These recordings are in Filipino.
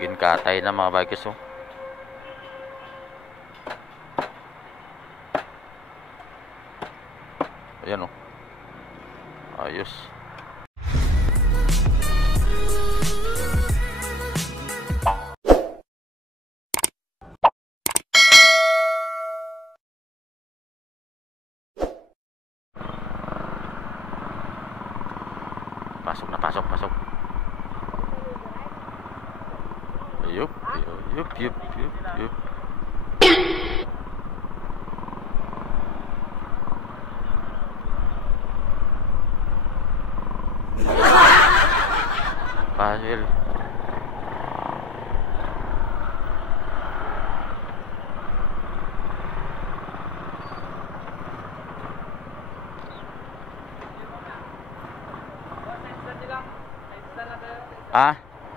Ginkatay na mga bikers, oh. Ayan, oh. Ayos. Pasok. Yup. Pasir.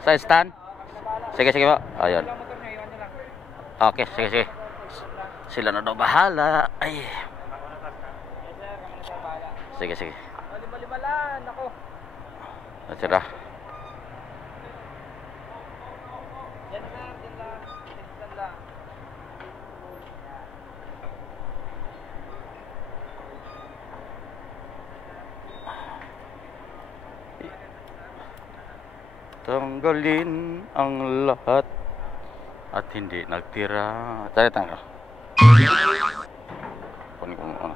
Sa stand? Sige po. Ayun. Okay, sige. Sila na daw bahala. Ay. Sige. Lima lang, nako. Natira. Yan lang. Tanggalin ang lahat at hindi nagtira. Tanggal. Kunin ko muna.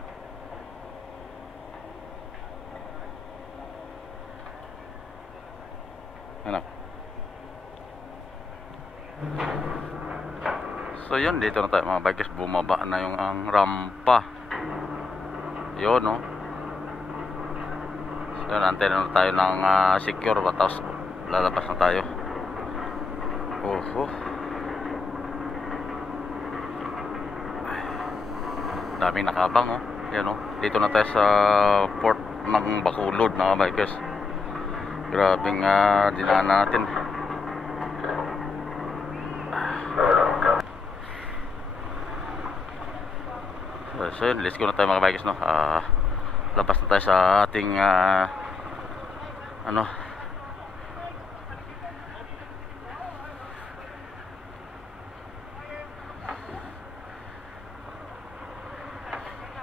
Anak. So yun, dito na tayo mga bikers. Bumaba na yung ang rampa. Yun, no. So yun, antay na tayo ng secure. Tapos lalabas na tayo. Daming nakabang, oh. Yan, oh. Dito na tayo sa port ng Bacolod mga bikers. Grabing dinaanan natin. So yun, let's go na tayo mga bikers, no. Labas na tayo sa ating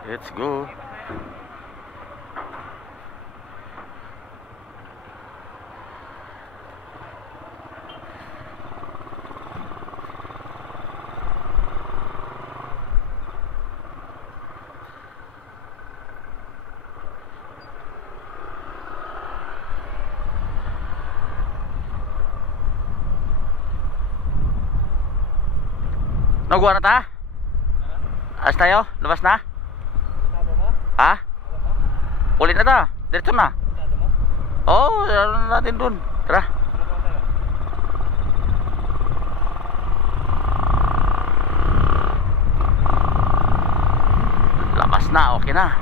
let's go. Nagawa na ta? As tayo? Labas na? Ha? Ulit na ta? Diretso na? Oo, ano na natin dun. Tara. Labas na, okay na.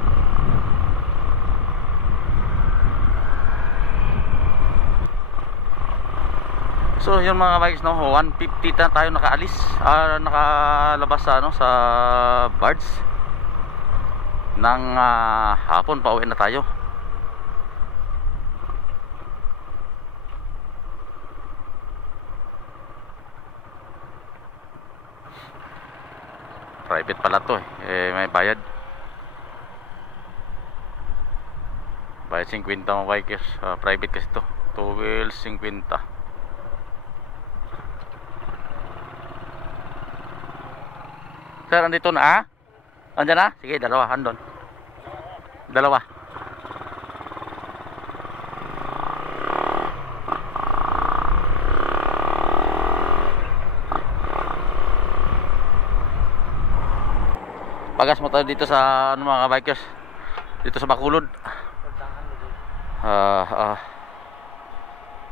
So yun mga bikes, no, 1:50 na tayo nakaalis, nakalabas sa sa Bards. Nang hapon pauwi na tayo. Private pala to, may bayad. Bayad 50 mga bikers, private kasi to. 12.50. Sir, andito na, andyan na? Sige, dalawa, andon. Dalawa. Pagas mo tayo dito sa mga bikers. Dito sa Bacolod.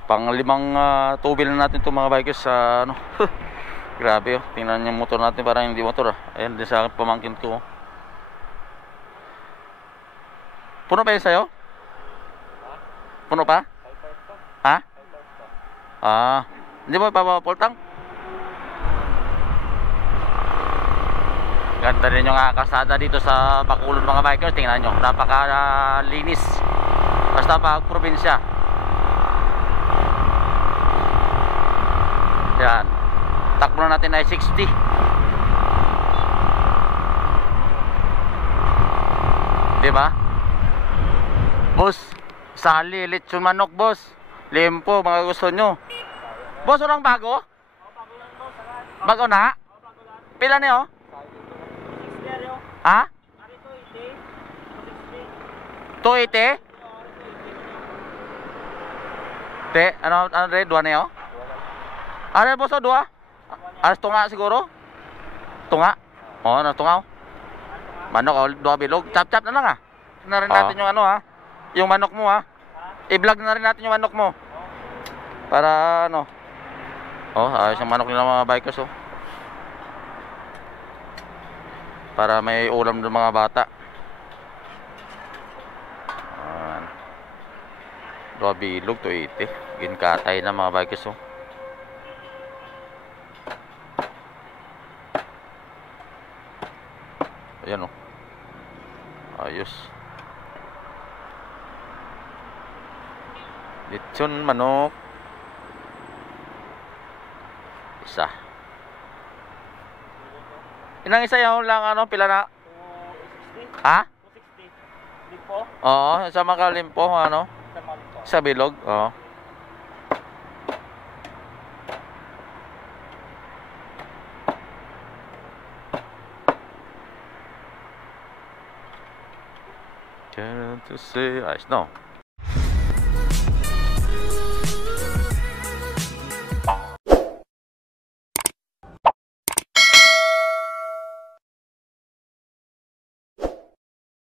Pang-limang tubil na natin itong mga bikers sa grabe, oh. Tingnan yung motor natin, parang hindi motor. Ayan din sa akin, pamangkin ko. Puno pa yun sa'yo? Puno pa? Ha? Hindi mo ipapapultang? Ganda rin yung kalsada dito sa Bacolod mga bikers. Tingnan nyo, napakalinis. Basta pag probinsya. Yan. Takbo na natin ay 60. Diba? Boss, sali, lechon manok, boss. Limpo, mga gusto nyo. Boss, walang bago? Bago na? Pila niyo? Ha? 280? Te, ano rin? Dua niyo? Ano boss, dua? Alas tunga siguro? Tunga? Oo, ano tungaw? Manok, dua bilog. Chap-chap na lang ah. Na rin natin yung ano ha. Yung manok mo ha. I-vlog na rin natin yung manok mo. Para ano. Ayos yung manok nila mga bikers oh. Para may ulam ng mga bata. Dua bilog, 280. Ginkatay na mga bikers oh. Ayan oh. Ayos. Lechon manok. Isa. Inang isa yung lang ano, pila na? 260. Ha? 260. Limpo? Oo, sa makalimpo ano? Sa bilog, oo. Can't to say, ayos no?